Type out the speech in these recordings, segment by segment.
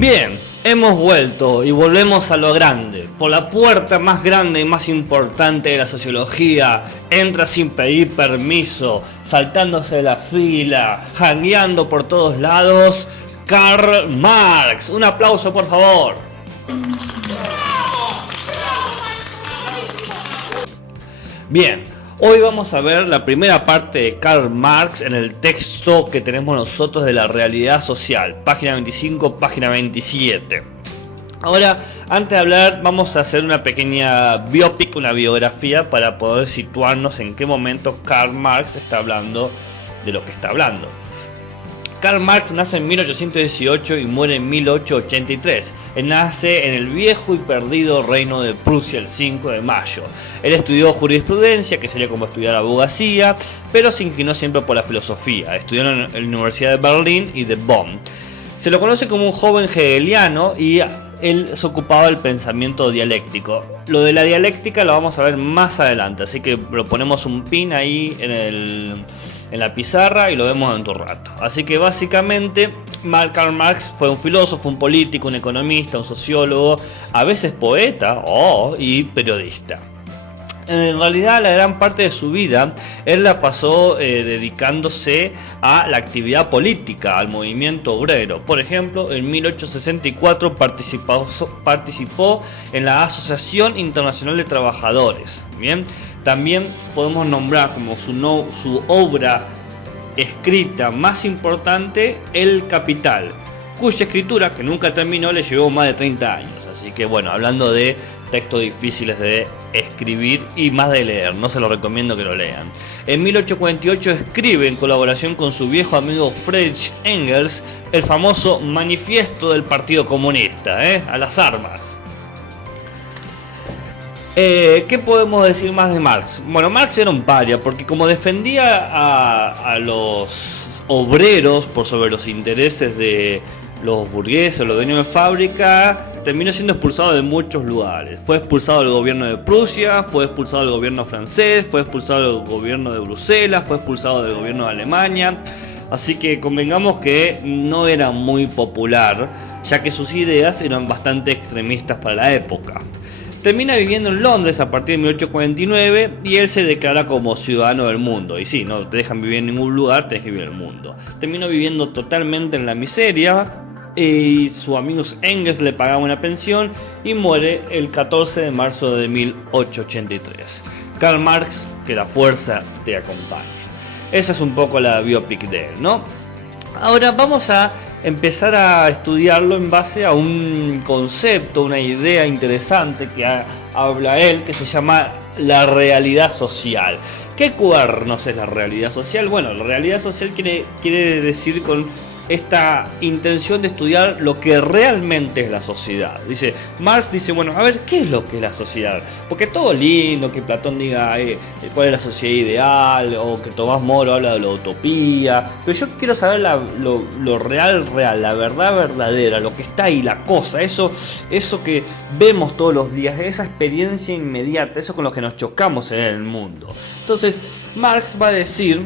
Bien, hemos vuelto y volvemos a lo grande. Por la puerta más grande y más importante de la sociología, entra sin pedir permiso, saltándose la fila, jangueando por todos lados, Karl Marx. Un aplauso, por favor. Bien, hoy vamos a ver la primera parte de Karl Marx en el texto que tenemos nosotros de la realidad social, página 25, página 27. Ahora, antes de hablar, vamos a hacer una pequeña biopic, una biografía, para poder situarnos en qué momento Karl Marx está hablando de lo que está hablando. Karl Marx nace en 1818 y muere en 1883. Él nace en el viejo y perdido reino de Prusia el 5 de mayo. Él estudió jurisprudencia, que sería como estudiar abogacía, pero se inclinó siempre por la filosofía. Estudió en la Universidad de Berlín y de Bonn. Se lo conoce como un joven hegeliano y él se ocupaba del pensamiento dialéctico. Lo de la dialéctica lo vamos a ver más adelante, así que lo ponemos un pin ahí en la pizarra y lo vemos en un rato. Así que básicamente Karl Marx fue un filósofo, un político, un economista, un sociólogo, a veces poeta y periodista. En realidad la gran parte de su vida él la pasó dedicándose a la actividad política, al movimiento obrero. Por ejemplo, en 1864 participó en la Asociación Internacional de Trabajadores. Bien, también podemos nombrar como su obra escrita más importante, El Capital, cuya escritura, que nunca terminó, le llevó más de 30 años. Así que bueno, hablando de textos difíciles de escribir y más de leer, no se lo recomiendo que lo lean. En 1848 escribe, en colaboración con su viejo amigo Friedrich Engels, el famoso Manifiesto del Partido Comunista, a las armas. ¿Qué podemos decir más de Marx? Bueno, Marx era un paria porque como defendía a los obreros por sobre los intereses de los burgueses, los dueños de fábrica, terminó siendo expulsado de muchos lugares. Fue expulsado del gobierno de Prusia, fue expulsado del gobierno francés, fue expulsado del gobierno de Bruselas, fue expulsado del gobierno de Alemania. Así que convengamos que no era muy popular, ya que sus ideas eran bastante extremistas para la época. Termina viviendo en Londres a partir de 1849 y él se declara como ciudadano del mundo. Y sí, no te dejan vivir en ningún lugar, te dejan vivir en el mundo. Terminó viviendo totalmente en la miseria y su amigo Engels le pagaba una pensión y muere el 14 de marzo de 1883. Karl Marx, que la fuerza te acompañe. Esa es un poco la biopic de él, ¿no? Ahora vamos a empezar a estudiarlo en base a un concepto, una idea interesante que habla él, que se llama la realidad social. ¿Qué cuernos es la realidad social? Bueno, la realidad social quiere decir con esta intención de estudiar lo que realmente es la sociedad. Marx dice, bueno, a ver, ¿qué es lo que es la sociedad? Porque todo lindo que Platón diga cuál es la sociedad ideal, o que Tomás Moro habla de la utopía, pero yo quiero saber lo real, la verdad verdadera, lo que está ahí, la cosa, eso que vemos todos los días, esa experiencia inmediata, eso con lo que nos chocamos en el mundo. Entonces, Marx va a decir,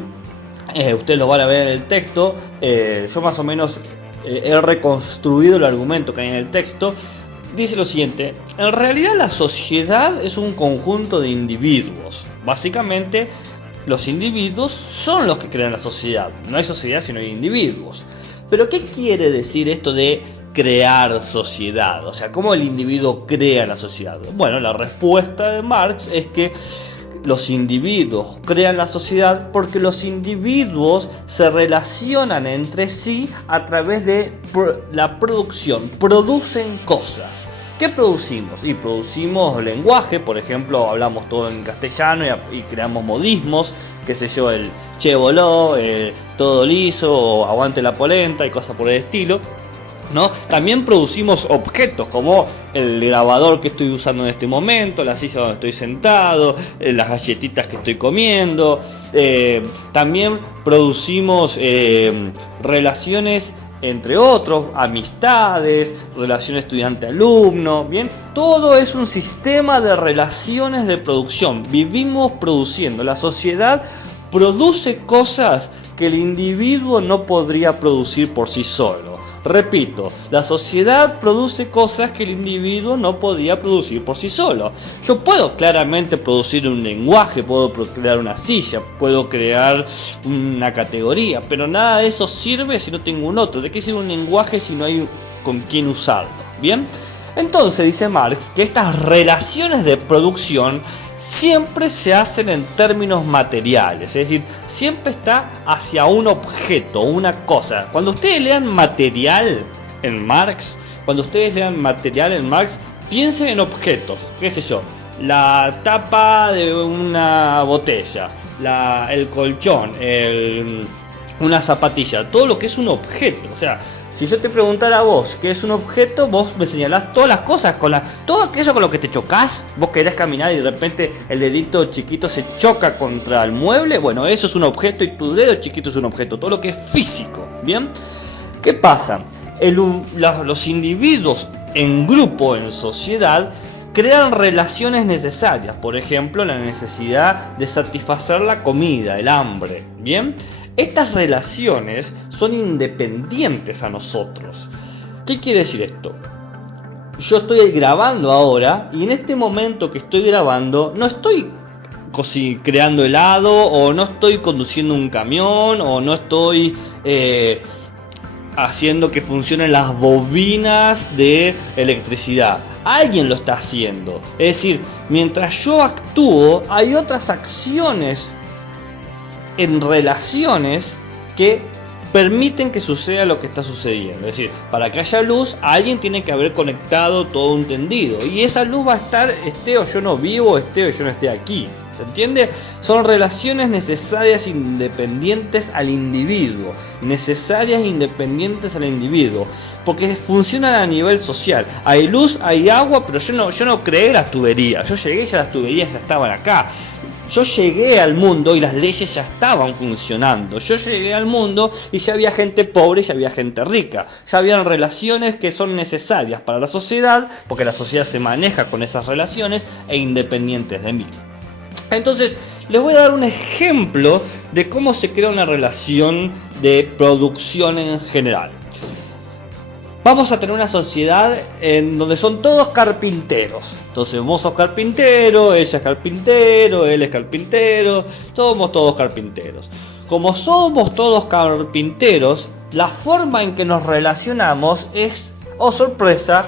ustedes lo van a ver en el texto, yo más o menos he reconstruido el argumento que hay en el texto. Dice lo siguiente: en realidad la sociedad es un conjunto de individuos. Básicamente los individuos son los que crean la sociedad. No hay sociedad si no hay individuos. Pero ¿qué quiere decir esto de crear sociedad? O sea, ¿cómo el individuo crea la sociedad? Bueno, la respuesta de Marx es que los individuos crean la sociedad porque los individuos se relacionan entre sí a través de la producción, producen cosas. ¿Qué producimos? Y producimos lenguaje, por ejemplo, hablamos todo en castellano y creamos modismos, qué sé yo, el che voló, todo liso, o aguante la polenta y cosas por el estilo, ¿no? También producimos objetos como el grabador que estoy usando en este momento, la silla donde estoy sentado, las galletitas que estoy comiendo. También producimos relaciones entre otros, amistades, relación estudiante-alumno, ¿bien? Todo es un sistema de relaciones de producción. Vivimos produciendo. La sociedad produce cosas que el individuo no podría producir por sí solo. Repito, la sociedad produce cosas que el individuo no podía producir por sí solo. Yo puedo claramente producir un lenguaje, puedo crear una silla, puedo crear una categoría, pero nada de eso sirve si no tengo un otro. ¿De qué sirve un lenguaje si no hay con quién usarlo? ¿Bien? Entonces dice Marx que estas relaciones de producción siempre se hacen en términos materiales, es decir, siempre está hacia un objeto, una cosa. Cuando ustedes lean material en Marx, piensen en objetos, qué sé yo, la tapa de una botella, el colchón, una zapatilla, todo lo que es un objeto. O sea, si yo te preguntara a vos qué es un objeto, vos me señalás todas las cosas, todo aquello con lo que te chocas. Vos querés caminar y de repente el dedito chiquito se choca contra el mueble. Bueno, eso es un objeto y tu dedo chiquito es un objeto. Todo lo que es físico. ¿Bien? ¿Qué pasa? Los individuos en grupo, en sociedad, crean relaciones necesarias. Por ejemplo, la necesidad de satisfacer la comida, el hambre. ¿Bien? Estas relaciones son independientes a nosotros. ¿Qué quiere decir esto? Yo estoy grabando ahora y en este momento que estoy grabando no estoy creando helado, o no estoy conduciendo un camión, o no estoy haciendo que funcionen las bobinas de electricidad. Alguien lo está haciendo. Es decir, mientras yo actúo, hay otras acciones en relaciones que permiten que suceda lo que está sucediendo. Es decir, para que haya luz, alguien tiene que haber conectado todo un tendido, y esa luz va a estar, esté o yo no vivo, esté o yo no esté aquí. ¿Se entiende? Son relaciones necesarias independientes al individuo. Porque funcionan a nivel social. Hay luz, hay agua, pero yo no creé las tuberías. Yo llegué y ya las tuberías ya estaban acá. Yo llegué al mundo y las leyes ya estaban funcionando. Yo llegué al mundo y ya había gente pobre y ya había gente rica. Ya habían relaciones que son necesarias para la sociedad, porque la sociedad se maneja con esas relaciones e independientes de mí. Entonces, les voy a dar un ejemplo de cómo se crea una relación de producción en general. Vamos a tener una sociedad en donde son todos carpinteros. Entonces vos sos carpintero, ella es carpintero, él es carpintero, somos todos carpinteros. Como somos todos carpinteros, la forma en que nos relacionamos es, oh sorpresa,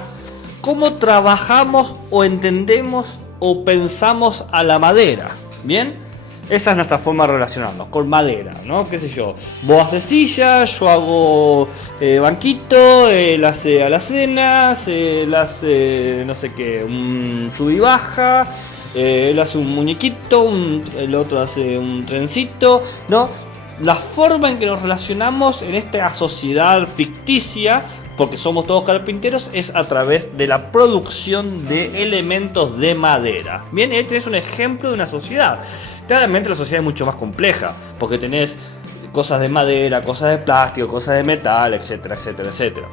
cómo trabajamos o entendemos o pensamos a la madera. ¿Bien? Esa es nuestra forma de relacionarnos, con madera, ¿no? ¿Qué sé yo? Vos haces sillas, yo hago banquito, él hace alacenas, él hace, no sé qué, un sub y baja, él hace un muñequito, el otro hace un trencito, ¿no? La forma en que nos relacionamos en esta sociedad ficticia, porque somos todos carpinteros, es a través de la producción de elementos de madera. Bien, este es un ejemplo de una sociedad. Claramente la sociedad es mucho más compleja, porque tenés cosas de madera, cosas de plástico, cosas de metal, etcétera, etcétera, etcétera.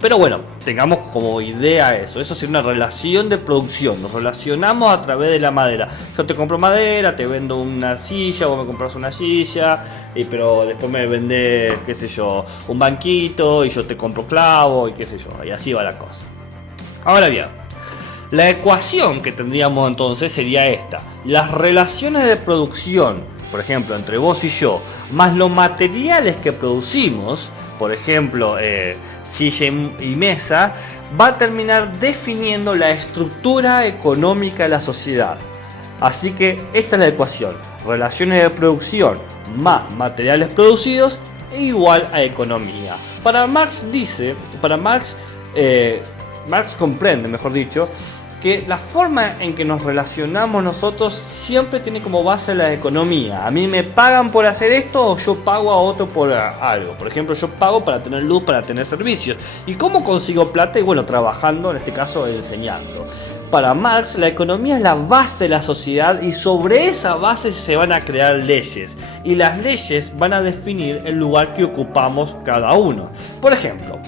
Pero bueno, tengamos como idea eso. Eso es una relación de producción. Nos relacionamos a través de la madera. Yo te compro madera, te vendo una silla, vos me compras una silla, pero después me vendés, qué sé yo, un banquito, y yo te compro clavo, y qué sé yo, y así va la cosa. Ahora bien, la ecuación que tendríamos entonces sería esta: las relaciones de producción, por ejemplo, entre vos y yo, más los materiales que producimos, por ejemplo, silla y mesa, va a terminar definiendo la estructura económica de la sociedad. Así que esta es la ecuación: relaciones de producción más materiales producidos igual a economía. Marx comprende, mejor dicho, que la forma en que nos relacionamos nosotros siempre tiene como base la economía. A mí me pagan por hacer esto, o yo pago a otro por algo. Por ejemplo, yo pago para tener luz, para tener servicios. ¿Y cómo consigo plata? Y bueno, trabajando, en este caso enseñando. Para Marx, la economía es la base de la sociedad, y sobre esa base se van a crear leyes. Y las leyes van a definir el lugar que ocupamos cada uno. Por ejemplo,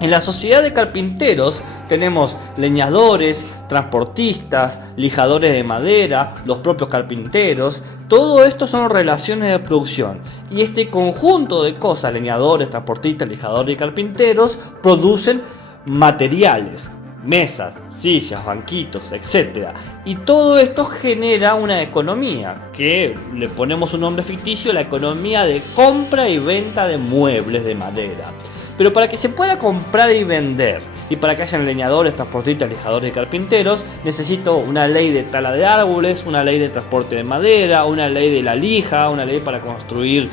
en la sociedad de carpinteros tenemos leñadores, transportistas, lijadores de madera, los propios carpinteros. Todo esto son relaciones de producción. Y este conjunto de cosas, leñadores, transportistas, lijadores y carpinteros, producen materiales. Mesas, sillas, banquitos, etc. Y todo esto genera una economía que le ponemos un nombre ficticio, la economía de compra y venta de muebles de madera. Pero para que se pueda comprar y vender, y para que hayan leñadores, transportistas, lijadores y carpinteros, necesito una ley de tala de árboles, una ley de transporte de madera, una ley de la lija, una ley para construir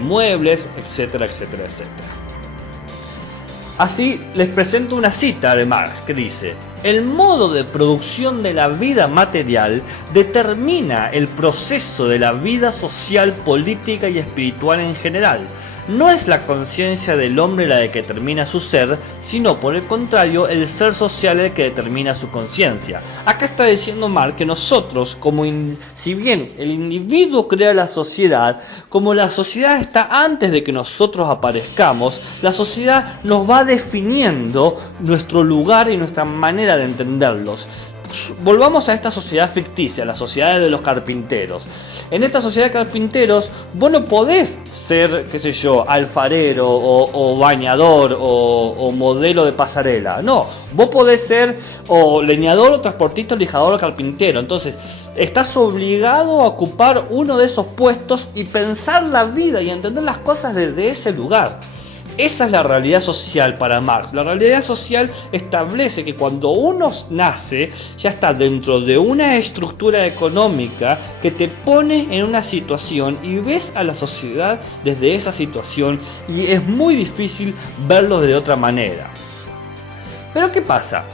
muebles, etcétera, etcétera, etcétera. Así les presento una cita de Marx que dice: el modo de producción de la vida material determina el proceso de la vida social, política y espiritual en general. No es la conciencia del hombre la que determina su ser, sino por el contrario, el ser social el que determina su conciencia. Acá está diciendo Marx que nosotros, si bien el individuo crea la sociedad, como la sociedad está antes de que nosotros aparezcamos, la sociedad nos va definiendo nuestro lugar y nuestra manera de entenderlos. Volvamos a esta sociedad ficticia, la sociedad de los carpinteros. En esta sociedad de carpinteros, vos no podés ser, qué sé yo, alfarero o bañador o modelo de pasarela. No, vos podés ser o leñador o transportista, o lijador o carpintero. Entonces, estás obligado a ocupar uno de esos puestos y pensar la vida y entender las cosas desde ese lugar. Esa es la realidad social para Marx. La realidad social establece que cuando uno nace ya está dentro de una estructura económica que te pone en una situación y ves a la sociedad desde esa situación y es muy difícil verlo de otra manera. Pero ¿qué pasa?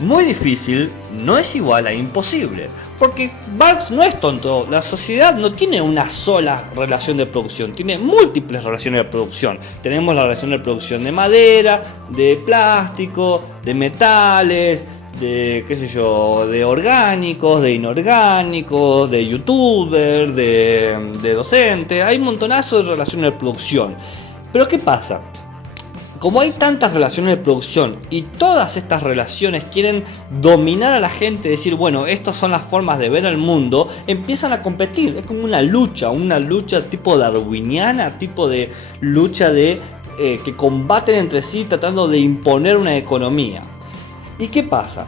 Muy difícil no es igual a imposible, porque Marx no es tonto. La sociedad no tiene una sola relación de producción, tiene múltiples relaciones de producción. Tenemos la relación de producción de madera, de plástico, de metales, de qué sé yo, de orgánicos, de inorgánicos, de youtubers, de docentes. Hay un montonazo de relaciones de producción. Pero ¿qué pasa? Como hay tantas relaciones de producción y todas estas relaciones quieren dominar a la gente, decir, bueno, estas son las formas de ver el mundo, empiezan a competir. Es como una lucha tipo darwiniana, tipo de lucha de que combaten entre sí tratando de imponer una economía. ¿Y qué pasa?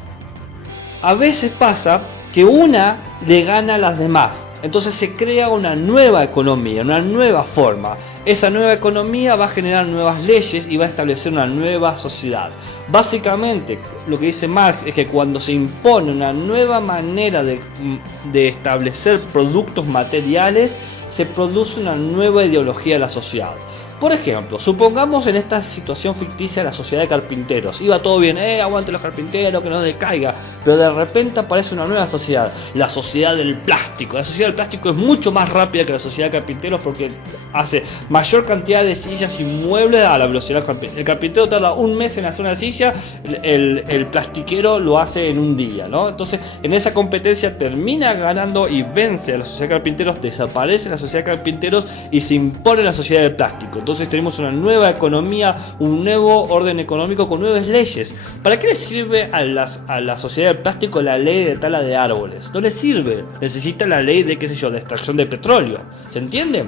A veces pasa que una le gana a las demás. Entonces se crea una nueva economía, una nueva forma. Esa nueva economía va a generar nuevas leyes y va a establecer una nueva sociedad. Básicamente, lo que dice Marx es que cuando se impone una nueva manera de establecer productos materiales, se produce una nueva ideología de la sociedad. Por ejemplo, supongamos en esta situación ficticia la sociedad de carpinteros. Iba todo bien, aguante los carpinteros, que no decaiga. Pero de repente aparece una nueva sociedad, la sociedad del plástico. La sociedad del plástico es mucho más rápida que la sociedad de carpinteros porque hace mayor cantidad de sillas y muebles a la velocidad del carpintero. El carpintero tarda un mes en hacer una silla, el plastiquero lo hace en un día, ¿no? Entonces, en esa competencia termina ganando y vence a la sociedad de carpinteros, desaparece la sociedad de carpinteros y se impone la sociedad del plástico. Entonces tenemos una nueva economía, un nuevo orden económico con nuevas leyes. ¿Para qué le sirve a la sociedad del plástico la ley de tala de árboles? No le sirve. Necesita la ley de, qué sé yo, de extracción de petróleo. ¿Se entiende?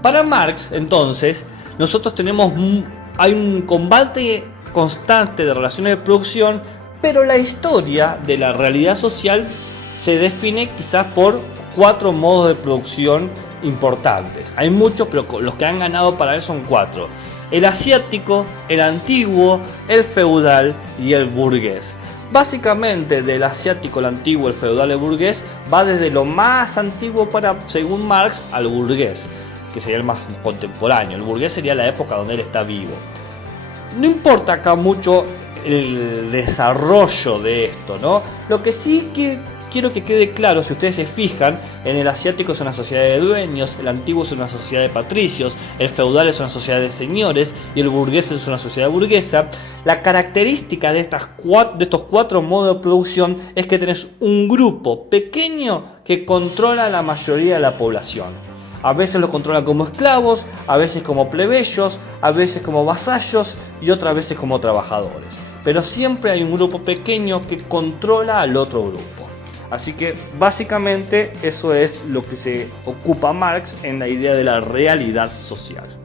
Para Marx, entonces, nosotros hay un combate constante de relaciones de producción, pero la historia de la realidad social se define quizás por 4 modos de producción importantes. Hay muchos, pero los que han ganado para él son 4. El asiático, el antiguo, el feudal y el burgués. Básicamente del asiático, el antiguo, el feudal y el burgués va desde lo más antiguo según Marx al burgués, que sería el más contemporáneo. El burgués sería la época donde él está vivo. No importa acá mucho el desarrollo de esto, ¿no? Lo que sí que quiero que quede claro, si ustedes se fijan, en el asiático es una sociedad de dueños, el antiguo es una sociedad de patricios, el feudal es una sociedad de señores y el burgués es una sociedad burguesa. La característica de estos 4 modos de producción es que tenés un grupo pequeño que controla la mayoría de la población. A veces los controla como esclavos, a veces como plebeyos, a veces como vasallos y otras veces como trabajadores. Pero siempre hay un grupo pequeño que controla al otro grupo. Así que básicamente eso es lo que se ocupa Marx en la idea de la realidad social.